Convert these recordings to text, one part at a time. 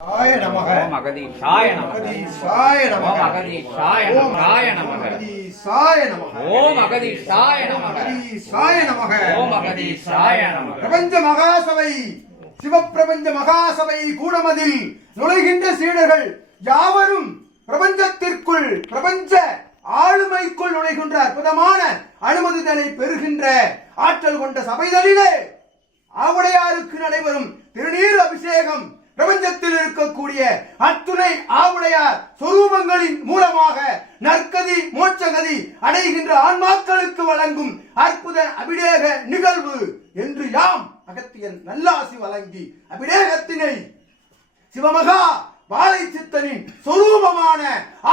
ஆய நமக ஓம் அகதீஷாய நமக அகதீஷாய நமக ஓம் அகதீஷாய நமக அகதீஷாய நமக ஓம் அகதீஷாய நமக அகதீஷாய நமக ஓம் அகதீஷாய நமக பிரபஞ்ச மகாசபை சிவப்பிரபஞ்ச மகாசபை கூடமதில் நுழைகின்ற சீடர்கள் யாவரும் பிரபஞ்சத்திற்குள் பிரபஞ்ச ஆளுமைக்குள் நுழைகின்ற அற்புதமான அனுமதிதனை பெறுகின்ற ஆற்றல் கொண்ட சபைகளிலே ஆவுடையாருக்கு நடைபெறும் திருநீர் அபிஷேகம் பிரபஞ்சத்தில் இருக்கக்கூடிய அத்துணை ஆவுடையார் சொரூபங்களின் மூலமாக நற்கதி மோட்சகதி அடைகின்ற ஆன்மாக்களுக்கு வழங்கும் அற்புத அபிடேக நிகழ்வு என்று யாம் அகத்தியன் நல்லாசி வழங்கி அபிடேகத்தினை சிவமகா வாழை சித்தனின் சொரூபமான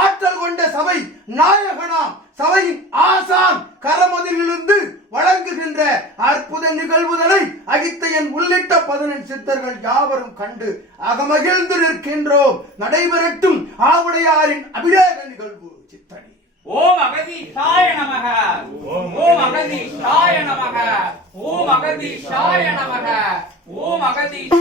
ஆற்றல் கொண்ட சபை நாயகனாம் சபையின் ஆசான் கரமதிலிருந்து வழங்குகின்ற அற்புத நிகழ்வுகளை அகித்தையன் உள்ளிட்ட 18 சித்தர்கள் யாவரும் கண்டு அகமகிழ்ந்து நிற்கின்றோம். நடைபெறட்டும் ஆவுடையாரின் அபிடேக நிகழ்வு. சித்தனி ஓம் அகதீஷாய நமக ஓம் அகதீஷாய நமக ஓம் அகதீஷாய நமக ஓம் அகதீஷ்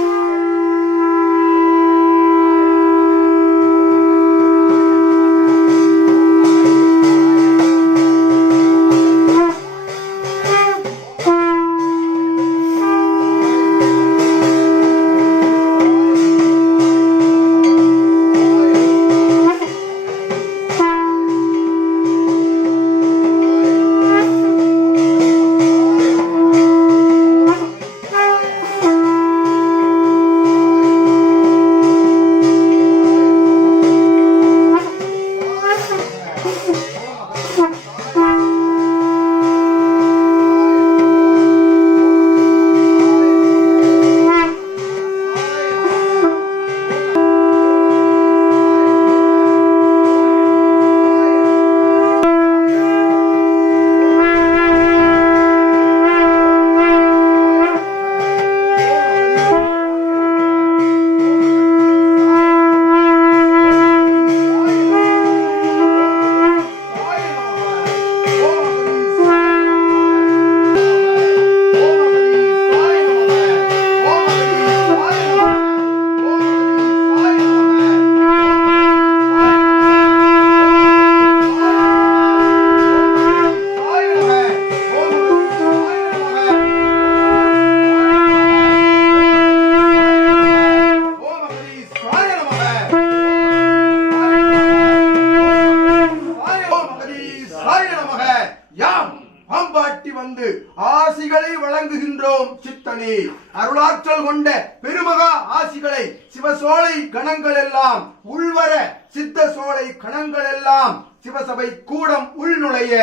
வந்து ஆசிகளை வழங்குகின்றோம். சித்தனே அருளாற்றல் கொண்ட பெருமகா ஆசிகளை சிவசோலை கணங்கள் எல்லாம் உள்வர சித்த சோலை கணங்கள் எல்லாம் சிவசபை கூடம் உள்நுழைய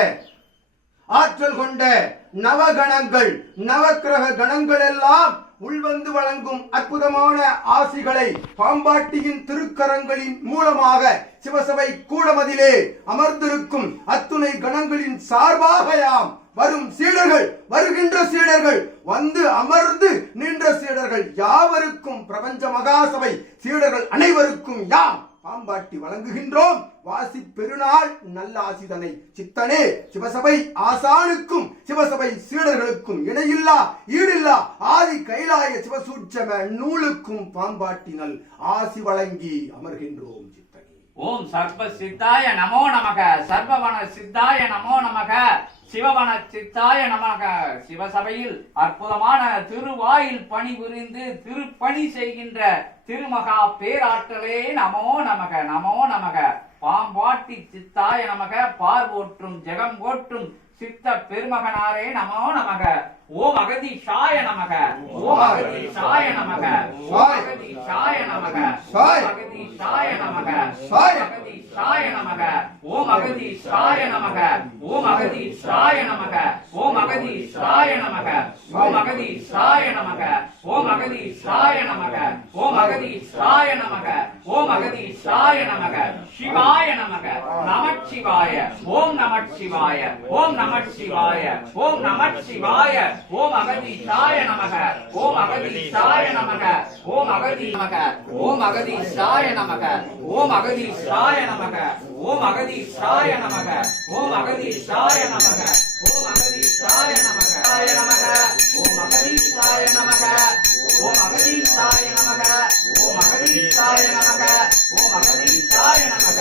ஆற்றல் கொண்ட நவகணங்கள் நவக்கிரக கணங்கள் எல்லாம் உள்வந்து வழங்கும் அற்புதமான ஆசிகளை பாம்பாட்டியின் திருக்கரங்களின் மூலமாக சிவசபை கூடமதிலே அமர்ந்திருக்கும் அத்துணை கணங்களின் சார்பாக யாம் வரும் சீடர்கள் வருகின்ற சீடர்கள் வந்து அமர்ந்து நின்ற சீடர்கள் யாவருக்கும் பிரபஞ்ச மகாசபை சீடர்கள் அனைவருக்கும் யாம் பாம்பாட்டி வழங்குகின்றோம். வாசி பெருநாள் நல்ல ஆசிதனை. சித்தனே சிவசபை ஆசானுக்கும் சிவசபை சீடர்களுக்கும் இணையில்லா ஈடில்லா ஆதி கைலாய சிவசூட்சம நூலுக்கும் பாம்பாட்டினல் ஆசி வழங்கி அமர்கின்றோம். சித்தனே ஓம் சர்வ சித்தாய நமோ நமக சர்வவன சித்தாய நமோ நமக சிவவன சித்தாய நமக. சிவசபையில் அற்புதமான திருவாயில் பணிபுரிந்து திருப்பணி செய்கின்ற திருமகா பேராற்றலே நமோ நமக நமோ நமக. பாம்பாட்டி சித்தாய நமக பார்வோற்றும் ஜெகம் போற்றும் சித்த பெருமகனாரே நமோ நமக. ஓம் அகதீஷாய நமக ஓம் அகதீஷாய நமக ஓம் அகதீஷாய நமக ஓம் அகதீஷாய நமக ஓம் அகதீஷாய நமக ஓம் அகதீஷாய நமக ஓம் அகதீஷாய நமக ஓம் அகதீஷாய நமக ஓம் அகதீஷாய நமக ஓம் அகதீஷாய நமக ஓம் அகதீஷாய நமக ஓம் அகதீஷாய நமக. சிவாய நமக நமச்சிவாய ஓம் நமச்சிவாய ஓம் நமச்சிவாய ஓம் நமச்சிவாய ஓம் அகதீஷாய நமக ஓம் அகதீஷாய நமக ஓம் அகதீ நமக ஓம் அகதீஷாய நமக ஓம் அகதீஷாய நமக ஓம் அகதீஷாய நமக ஓம் அகதீஷாய நமக ஓம் அகதீஷாய நமக ஓம் அகதீஷாய நமக ஓம் அகதீஷாய நமக ஓம் அகதீஷாய நமக ஓம் அகதீஷாய நமக